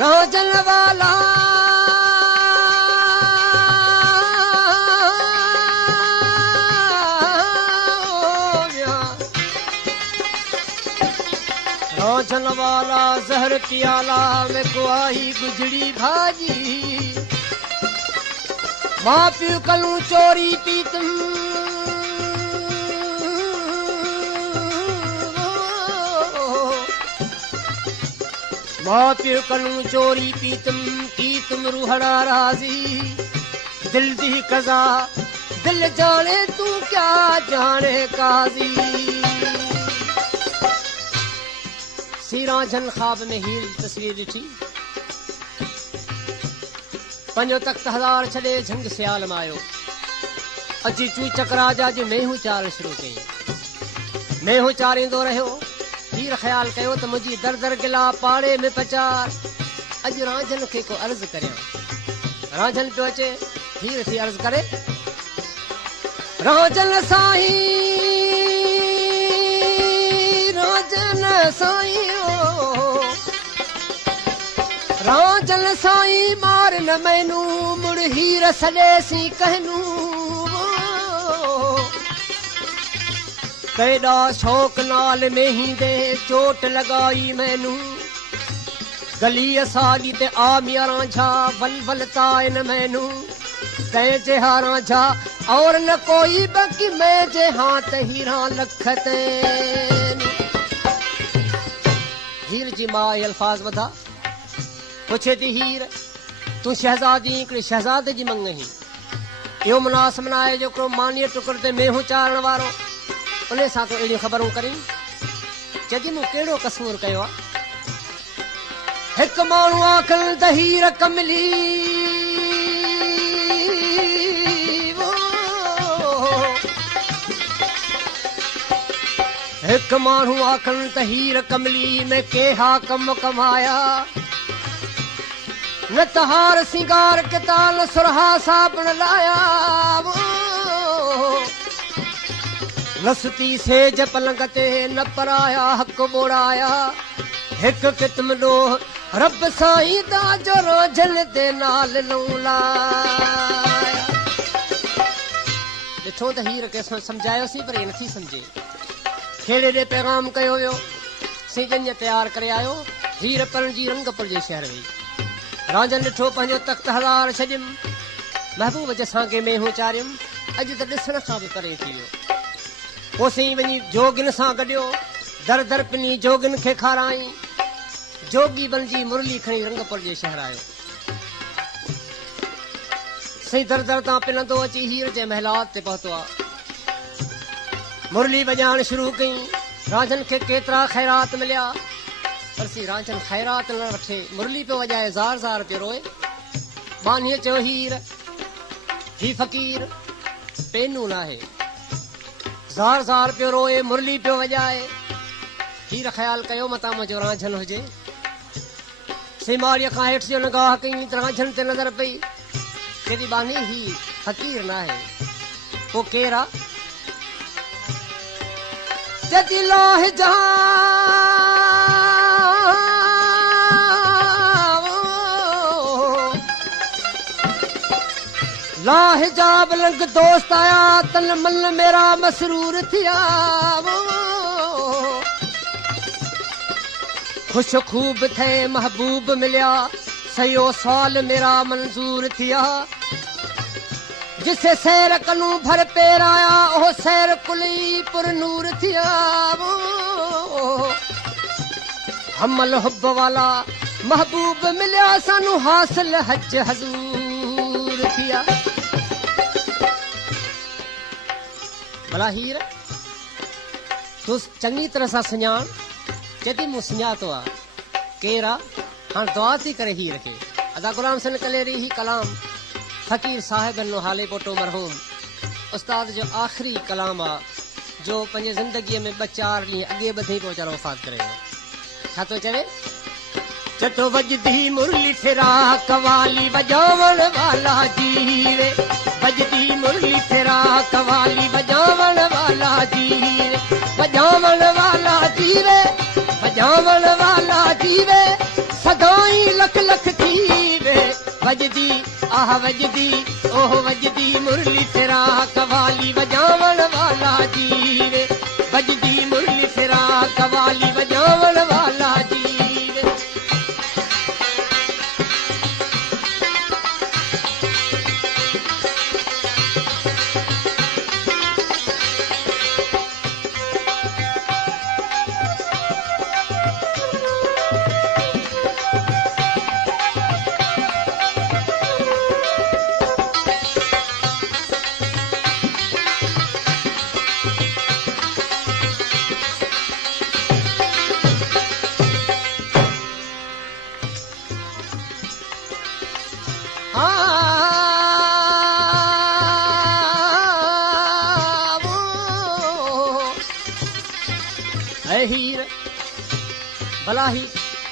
राजन वाला राजन वाला जहर पियाला में कुआई गुजड़ी भाजी माँ प्यू कलू चोरी पीतम माँ प्यू कलू चोरी पीतम की तुम रूहड़ा राजी दिल दी कजा दिल जाने तू क्या जाने काजी सी रांझन ख्वाब में हीर तस्वीर ॾिठी पंजो तख्त हज़ार छॾे झंग सियाल में आयो अची चूचक राजा जो मेहू चार शुरू कई मेहू चारींदो रहियो हीर ख्याल कयो त मुंहिंजी दर दर गिला पाड़े में पचार अॼु रांझन खे को अर्ज़ करियां रांझन पियो अचे हीर थी अर्ज़ करे रांझन साईं रांझन साईं रांझन साईं मार न मैनू मुड़ हीर सॾे सी कहनू कैडा शौक नाल में ही दे चोट लगाई मैनू गली सागी ते आ मिया रांझा वल वल ताइन मैनू तै जे हाँ रांझा और न कोई बाकी मैं जे हाँ ते हीरा लखते हीर जी मां अल्फाज वधा पुछे थी हीर तू शहजादी हिकिड़ी शहजादे जी मंग ही इहो मुनास मनाए जो मानीअ टुकर ते मेहू चारण वारो उन सां तो अहिड़ियूं ख़बरूं करी चदी मूं कहिड़ो कसूर कयो आहे हिकु माण्हू आखिल त हीर कमली हिकु माण्हू आखिल त हीर कमली में केहा कम कमाया न तहार सिंगार के ताल सुरहा साबण लाया नसती सेज पलंग ते न पराया हक बोड़ाया हिक कितम लो रब साईं दा जो रांझन दे नाल लाया ॾिठो त हीर खे सम्झायोसीं पर नथी सम्झे खेड़े ॾे पैगाम कयो वियो सिजन तैयार करे आयो हीर पण जी रंगपुर जे शहर वई रांझन ॾिठो पंहिंजो तख्त हज़ार छॾियुमि महबूब जसां के मेहू चारियुमि अॼु त ॾिसण खां बि परे थी वियो पोइ वञी जोगिन सां गॾियो दर दर पिनी जोगिन खे खाराई जोगी बणजी मुरली खणी रंगपुर जे शहर आयो सही दर दर तां पिनंदो अची हीर जे महलात ते पहुतो आहे मुरली वॼाइण शुरू कई रांझन खे केतिरा ख़ैरात मिलिया पर सी रांझन ख़ैरात न वठे मुरली पियो वॼाए ज़ार ज़ार पियो रोए बानीअ चयो हीर ही फ़क़ीर पेनू न आहे ज़ार ज़ार पियो रोए मुरली पियो वॼाए हीर ख़्याल कयो मतां मुंहिंजो रांझन हुजे सीमाड़ीअ खां हेठि जो निगाह कई रांझन ते नज़र पई केॾी बानी ही फ़क़ीर न आहे पोइ केरु आहे जदी लाह लाहिजाब लंग दोस्त आया तन मन मेरा मसरूर थिया खुश खूब थे महबूब मिलिया सयो साल मेरा मंजूर थिया जिसे सैर कनू भर पेर आया ओ सैर कुली पुर नूर थिया हमल हुब वाला महबूब मिलिया सानू हासिल हज हजूर थिया भला हीर तू चंगी तरह सां सुञाण चेती मूं सुञातो आहे केरु आहे हाणे दुआ थी करे हीर खे अदा गुलाम सन कलेरी ही कलाम फ़क़ीर साहिबन नो हाले पोटो मरहूम उस्ताद जो आख़िरी कलाम आहे जो पंहिंजे ज़िंदगीअ में 2-4 ॾींहं अॻे ॿधे पियो वीचारो वफ़ात करे वियो छा थो चवे चटो वजदी मुरली फिरा कवाली बजावण वाला जीवे, वजदी मुरली फिरा कवाली बजावण वाला जीवे, बजावण वाला जीवे, बजावण वाला जीवे, सदाई लख लख जीवे। वजदी आह वजदी ओह वजदी मुरली फिरा कवाली बजावण वाला जीवे, वजदी मुरली फिरा कवाली बजावण वाला जीवे। हीर भला ही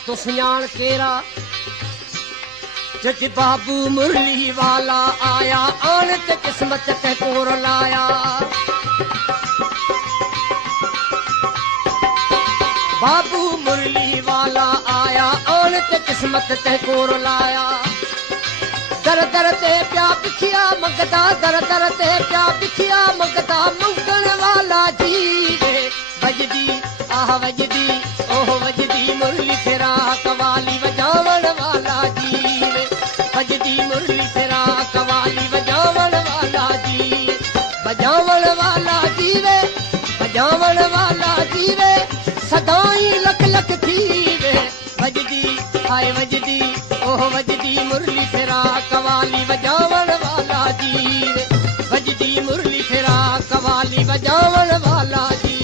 तो सुञाण केरा, जज बाबू मुरली वाला आया, आन ते किस्मत ते कोर लाया। बाबू मुरली वाला आया, आन ते किस्मत ते कोर लाया। दर दर ते प्या बिखिया मंगदा, दर दर ते प्या बिखिया मंगदा, मंगण वाला जीवे। वजदी आह वजदी ओह वजदी मुरली फिरा कवाली बजावण वाला जीवे, वजदी मुरली फिरा कवाली बजावण वाला जीवे, बजावण वाला जीवे, बजावण वाला जीवे, सदाई लख लख जीवे। वजदी हाय वजदी ओह वजदी मुरली फिरा कवाली बजावण वाला जीवे, वजदी मुरली फिरा कवाली बजावण वाला जीवे।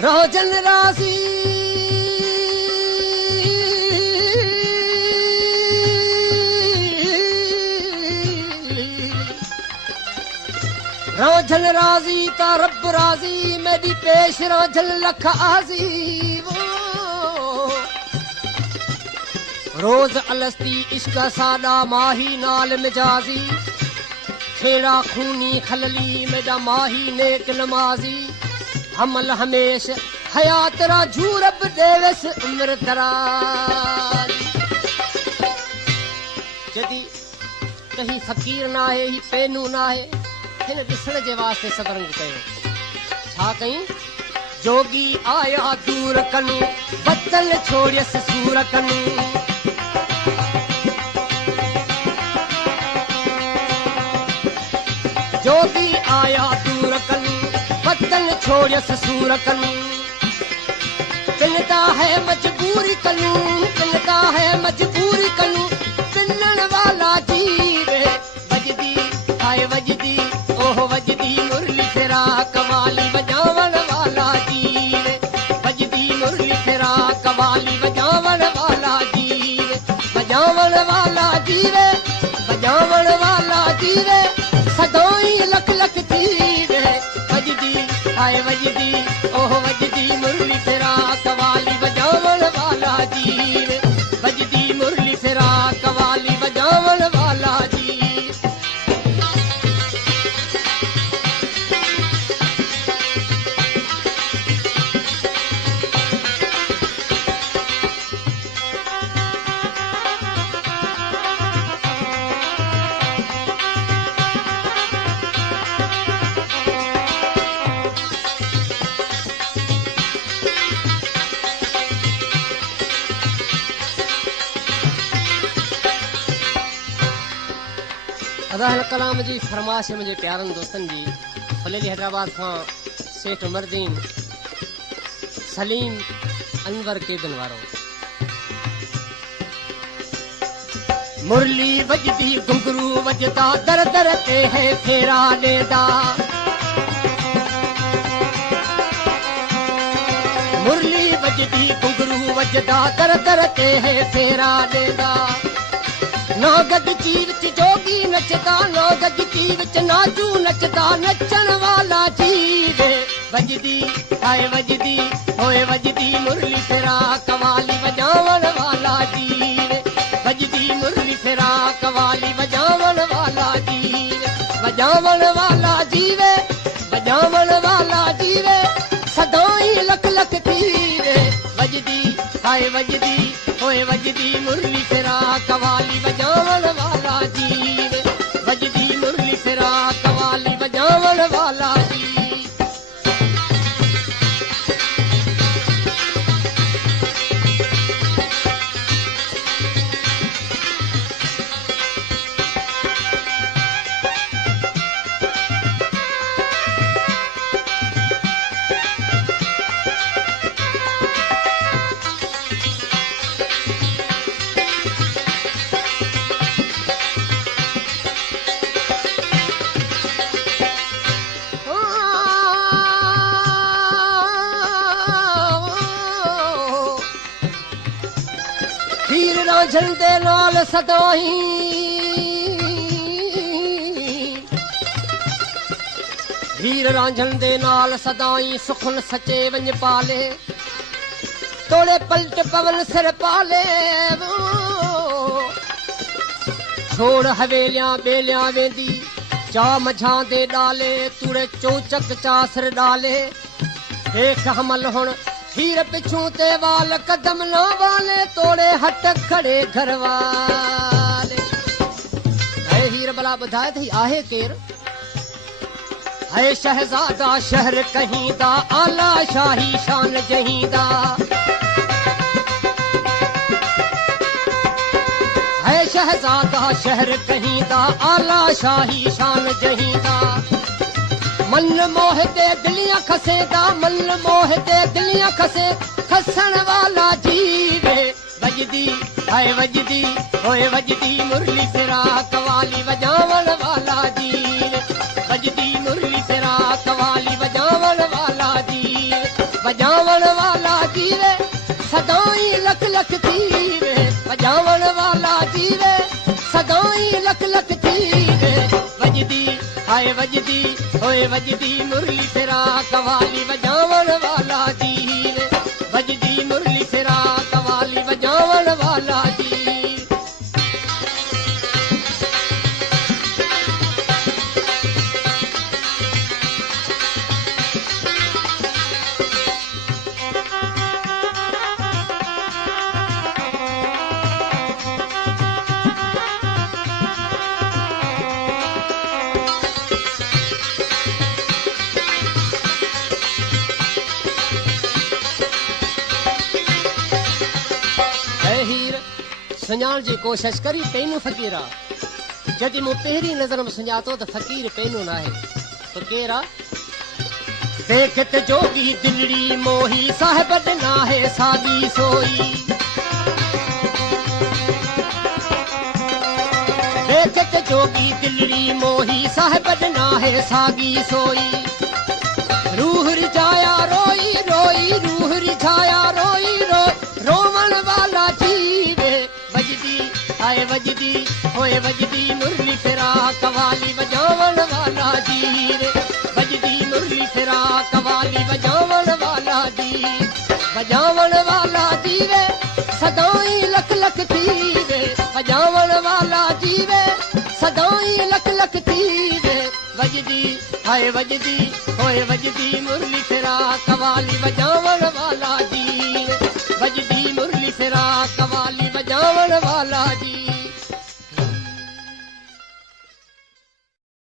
रोजन राजी रोजन राजी ता रब राजी, मेरी पेश रोजन लख आजी। रोज अलस्ती इश्क सादा माही नाल मिजाजी, खेड़ा खूनी खलली मेरा माही नेक नमाजी। हमल हमेश हयात राजू रब देवस उम्र दराज। जदी कहीं फकीर ना है ही पेनू ना है, हिन ॾिसण जे वास्ते सतरंग कयो। छा कई जोगी आया दूर कनू, बदल छोड़ियस सूर कनू। जोगी आया दूर कनू, बदल छोड़ियस सूर कनू। पिनता है मजबूरी कनू, पिनता है मजबूरी कनू, पिनण वाला जीवे। वजदी हाय वजदी ओह वजदी मुरली फिरा कवाली बजावण वाला जीवे, वजदी मुरली फिरा कवाली बजावण वाला जीवे, बजावण वाला जीवे, बजावण वाला जीवे, सदाई लख लख जीवे। वजदी हाय वजदी ओह वजदी मुरली फिरा कवाली बजावण वाला जीवे, वजदी मुरली फिरा कवाली बजावण वाला जीवे। अदाहल कलाम जी फरमाश मुझे प्यारन दोस्तन जी फलेली हैदराबाद खां सेठ उमरदीन सलीम अनवर केदन वारो। मुरली वजदी घुंघरू वजदा दर दर ते है फेरा लेदा मुरली वजदी घुंघरू वजदा दर दर ते है फेरा लेदा ना गदगी विच जोगी नचदा ना गदगी विच नाचू नचदा नचण वाला जीवे वजदी हाय वजदी होए वजदी मुरली फेरा कवाली वजावण वाला जीवे वजदी मुरली फेरा कवाली वजावण वाला जीवे वजावण वाला जीवे वजावण वाला जीवे सदाई लख लख थीवे वजदी हाय वजदी होए वजदी मुरली फेरा कवाली वजावण वाला जीवे वजदी मुरली फेरा कवाली वजावण वाला जी रांझण दे नाल सदाई हीर रांझण दे नाल सदाई सुखन सचे वंज पाले तोड़े पलट पवन सिर पाले छोड़ हवेलियां बेलियां वेंदी चा मझां दे डाले तुड़े चौचक चासर डाले देख हमल हुण हीर पिछू ते वाल कदम ना वाले तोड़े हट खड़े घर वाले है हीर भला बुधाए थी आहे केर है शहजादा शहर कहीं दा आला शाही शान जहीं दा है शहजादा शहर कहीं दा आला शाही शान जहीं दा मन मोह दे दिलियां खसेदा मन मोह दे दिलियां खसे खसण वाला जीवे वजदी हाय वजदी होए वजदी मुरली फेरा कवाली वजावण वाला जीवे वजदी मुरली फेरा कवाली वजावण वाला जीवे वजावण वाला जीवे सदाई लख लख थीवे वजावण वाला जीवे सदाई लख लख थीवे वजदी हाय वजदी होए वजदी मुरली फेरा कवाली वजावण वाला जीवे वजदी मुरली फेरा कवाली वजावण वाला जी सुञाण जी कोशिश करी पैनू फकीरा जदि मूं पहिरीं नज़र में सुञातो त फकीर पैनू नाहे तो केरा देखत जोगी दिलड़ी मोही साहिब नाहे सागी सोई देखत जोगी दिलड़ी मोही साहिब नाहे सागी सोई रूह रिझाया रोई रोई रूह रिझाया रोई रोई रोवण वाला जीवे वजदी हाय वजदी होए वजदी मुरली फेरा कवाली वजावण वाला जीवे वजदी मुरली फेरा कवाली वजावण वाला जी वजावण वाला जीवे सदाई लख लख थीवे वजावण वाला जीवे सदाई लख लख थीवे वजदी हाय वजदी होए वजदी मुरली फेरा कवाली वजा